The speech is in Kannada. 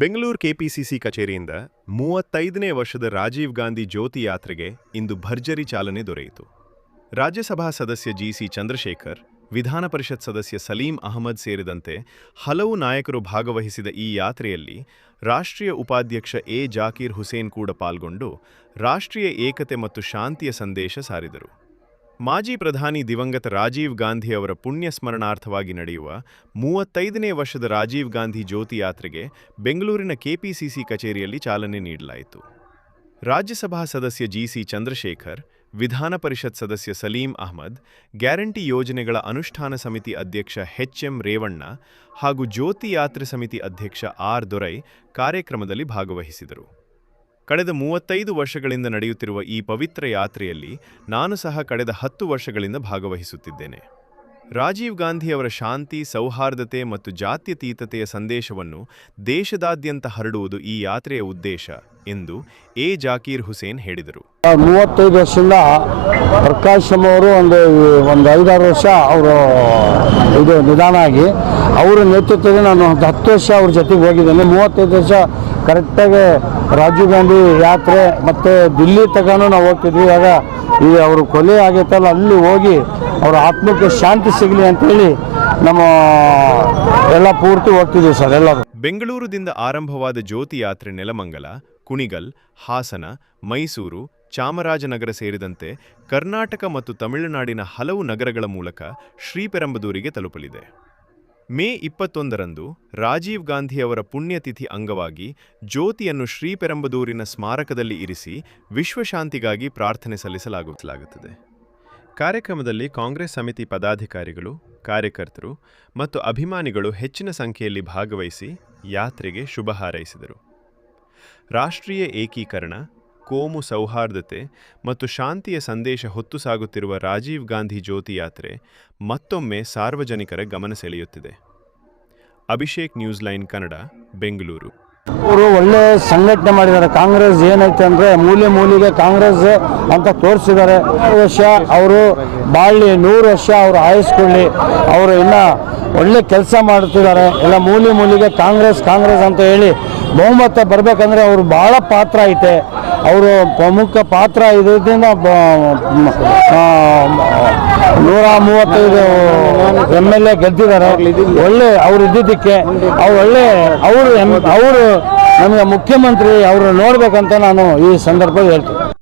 ಬೆಂಗಳೂರು ಕೆಪಿಸಿಸಿ ಕಚೇರಿಯಿಂದ 35ನೇ ವರ್ಷದ ರಾಜೀವ್ ಗಾಂಧಿ ಜ್ಯೋತಿ ಯಾತ್ರೆಗೆ ಇಂದು ಭರ್ಜರಿ ಚಾಲನೆ ದೊರೆಯಿತು. ರಾಜ್ಯಸಭಾ ಸದಸ್ಯ ಜಿಸಿ ಚಂದ್ರಶೇಖರ್, ವಿಧಾನ ಪರಿಷತ್ ಸದಸ್ಯ ಸಲೀಂ ಅಹಮದ್ ಸೇರಿದಂತೆ ಹಲವು ನಾಯಕರು ಭಾಗವಹಿಸಿದ ಈ ಯಾತ್ರೆಯಲ್ಲಿ ರಾಷ್ಟ್ರೀಯ ಉಪಾಧ್ಯಕ್ಷ ಎ ಜಾಕೀರ್ ಹುಸೇನ್ ಕೂಡ ಪಾಲ್ಗೊಂಡು ರಾಷ್ಟ್ರೀಯ ಏಕತೆ ಮತ್ತು ಶಾಂತಿಯ ಸಂದೇಶ ಸಾರಿದರು. ಮಾಜಿ ಪ್ರಧಾನಿ ದಿವಂಗತ ರಾಜೀವ್ ಗಾಂಧಿ ಅವರ ಪುಣ್ಯ ಸ್ಮರಣಾರ್ಥವಾಗಿ ನಡೆಯುವ 35ನೇ ವರ್ಷದ ರಾಜೀವ್ ಗಾಂಧಿ ಜ್ಯೋತಿ ಯಾತ್ರೆಗೆ ಬೆಂಗಳೂರಿನ ಕೆಪಿಸಿಸಿ ಕಚೇರಿಯಲ್ಲಿ ಚಾಲನೆ ನೀಡಲಾಯಿತು. ರಾಜ್ಯಸಭಾ ಸದಸ್ಯ ಜಿಸಿ ಚಂದ್ರಶೇಖರ್, ವಿಧಾನ ಪರಿಷತ್ ಸದಸ್ಯ ಸಲೀಂ ಅಹಮದ್, ಗ್ಯಾರಂಟಿ ಯೋಜನೆಗಳ ಅನುಷ್ಠಾನ ಸಮಿತಿ ಅಧ್ಯಕ್ಷ ಎಚ್.ಎಂ. ರೇವಣ್ಣ ಹಾಗೂ ಜ್ಯೋತಿ ಯಾತ್ರೆ ಸಮಿತಿ ಅಧ್ಯಕ್ಷ ಆರ್. ದೊರೈ ಕಾರ್ಯಕ್ರಮದಲ್ಲಿ ಭಾಗವಹಿಸಿದರು. ಕಳೆದ 35 ವರ್ಷಗಳಿಂದ ನಡೆಯುತ್ತಿರುವ ಈ ಪವಿತ್ರ ಯಾತ್ರೆಯಲ್ಲಿ ನಾನು ಸಹ ಕಳೆದ 10 ವರ್ಷಗಳಿಂದ ಭಾಗವಹಿಸುತ್ತಿದ್ದೇನೆ. ರಾಜೀವ್ ಗಾಂಧಿಯವರ ಶಾಂತಿ, ಸೌಹಾರ್ದತೆ ಮತ್ತು ಜಾತ್ಯತೀತತೆಯ ಸಂದೇಶವನ್ನು ದೇಶದಾದ್ಯಂತ ಹರಡುವುದು ಈ ಯಾತ್ರೆಯ ಉದ್ದೇಶ ಎಂದು ಎ ಜಾಕೀರ್ ಹುಸೇನ್ ಹೇಳಿದರು. 35 ವರ್ಷದಿಂದ ಪ್ರಕಾಶಮ್ ಅವರು ಒಂದು 5-6 ವರ್ಷ ಅವರು ನಿಧಾನ ಆಗಿ ಅವರ ನೇತೃತ್ವದಲ್ಲಿ ನಾನು 10 ವರ್ಷ ಅವ್ರ ಜೊತೆಗೆ ಹೋಗಿದ್ದೇನೆ. 35 ವರ್ಷ ಕರೆಕ್ಟಾಗಿ ರಾಜೀವ್ ಗಾಂಧಿ ಯಾತ್ರೆ ಮತ್ತು ದಿಲ್ಲಿ ತನಕ ನಾವು ಹೋಗ್ತಿದ್ವಿ. ಇವಾಗ ಈಗ ಅವರು ಕೊಲೆ ಆಗೈತಲ್ಲ, ಅಲ್ಲಿ ಹೋಗಿ ಅವರ ಆತ್ಮಕ್ಕೆ ಶಾಂತಿ ಸಿಗಲಿ ಅಂತೇಳಿ ನಮ್ಮ ಎಲ್ಲ ಪೂರ್ತಿ ಹೋಗ್ತಿದ್ವಿ ಸರ್ ಎಲ್ಲರೂ. ಬೆಂಗಳೂರಿನಿಂದ ಆರಂಭವಾದ ಜ್ಯೋತಿ ಯಾತ್ರೆ ನೆಲಮಂಗಲ, ಕುಣಿಗಲ್, ಹಾಸನ, ಮೈಸೂರು, ಚಾಮರಾಜನಗರ ಸೇರಿದಂತೆ ಕರ್ನಾಟಕ ಮತ್ತು ತಮಿಳುನಾಡಿನ ಹಲವು ನಗರಗಳ ಮೂಲಕ ಶ್ರೀಪೆರಂಬದೂರಿಗೆ ತಲುಪಲಿದೆ. ಮೇ 21ರಂದು ರಾಜೀವ್ ಗಾಂಧಿಯವರ ಪುಣ್ಯತಿಥಿ ಅಂಗವಾಗಿ ಜ್ಯೋತಿಯನ್ನು ಶ್ರೀಪೆರಂಬದೂರಿನ ಸ್ಮಾರಕದಲ್ಲಿ ಇರಿಸಿ ವಿಶ್ವಶಾಂತಿಗಾಗಿ ಪ್ರಾರ್ಥನೆ ಸಲ್ಲಿಸಲಾಗುತ್ತದೆ. ಕಾರ್ಯಕ್ರಮದಲ್ಲಿ ಕಾಂಗ್ರೆಸ್ ಸಮಿತಿ ಪದಾಧಿಕಾರಿಗಳು, ಕಾರ್ಯಕರ್ತರು ಮತ್ತು ಅಭಿಮಾನಿಗಳು ಹೆಚ್ಚಿನ ಸಂಖ್ಯೆಯಲ್ಲಿ ಭಾಗವಹಿಸಿ ಯಾತ್ರೆಗೆ ಶುಭ ಹಾರೈಸಿದರು. ರಾಷ್ಟ್ರೀಯ ಏಕೀಕರಣ, ಕೋಮು ಸೌಹಾರ್ದತೆ ಮತ್ತು ಶಾಂತಿಯ ಸಂದೇಶ ಹೊತ್ತು ಸಾಗುತ್ತಿರುವ ರಾಜೀವ್ ಗಾಂಧಿ ಜ್ಯೋತಿ ಯಾತ್ರೆ ಮತ್ತೊಮ್ಮೆ ಸಾರ್ವಜನಿಕರ ಗಮನ ಸೆಳೆಯುತ್ತಿದೆ. Abhishek, news line Kannada, Bengaluru. ಅವರು ಒಳ್ಳೆ ಸಂಘಟನೆ ಮಾಡಿದ್ದಾರೆ. ಕಾಂಗ್ರೆಸ್ ಏನೈತೆ ಅಂದರೆ ಮೂಲೆಗೆ ಕಾಂಗ್ರೆಸ್ ಅಂತ ತೋರಿಸಿದ್ದಾರೆ. 100 ವರ್ಷ ಅವರು ಬಾಳಿ, 100 ವರ್ಷ ಅವರು ಆಯಸ್ಕೊಳ್ಳಿ, ಅವರು ಇನ್ನೂ ಒಳ್ಳೆ ಕೆಲಸ ಮಾಡುತ್ತಿದ್ದಾರೆ. ಎಲ್ಲ ಮೂಲೆಗೆ ಕಾಂಗ್ರೆಸ್ ಅಂತ ಹೇಳಿ ಬಹುಮತ ಬರಬೇಕಂದ್ರೆ ಅವರು ಭಾಳ ಪಾತ್ರ ಐತೆ. ಅವರು ಪ್ರಮುಖ ಪಾತ್ರ ಇದರಿಂದ 135 MLA ಗೆದ್ದಿದ್ದಾರೆ. ಒಳ್ಳೆ ಅವರು ಇದ್ದಿದ್ದಕ್ಕೆ ಅವರು ನಮಗೆ ಮುಖ್ಯಮಂತ್ರಿ ಅವರು ನೋಡ್ಬೇಕಂತ ನಾನು ಈ ಸಂದರ್ಭ ಹೇಳ್ತೀನಿ.